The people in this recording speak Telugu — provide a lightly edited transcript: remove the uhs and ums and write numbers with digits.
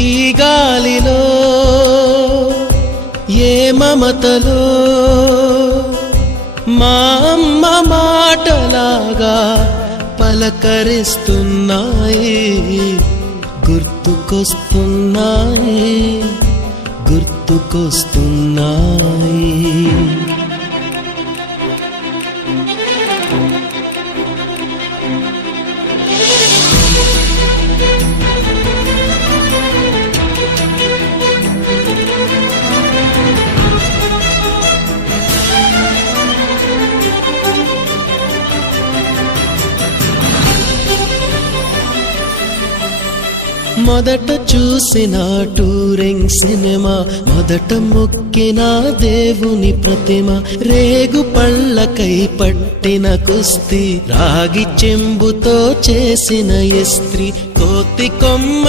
ఈ గాలిలో ఏ మమతలో మా అమ్మ మాటలాగా పలకరిస్తున్నాయి, గుర్తుకొస్తున్నాయి, గుర్తుకొస్తున్నాయి. మొదట చూసిన టూరింగ్ సినిమా, మొదట మొక్కిన దేవుని ప్రతిమ, రేగు పళ్ళకై పట్టిన కుస్తీ, రాగి చెంబుతో చేసిన ఇస్త్రీ, కోతి కొమ్మ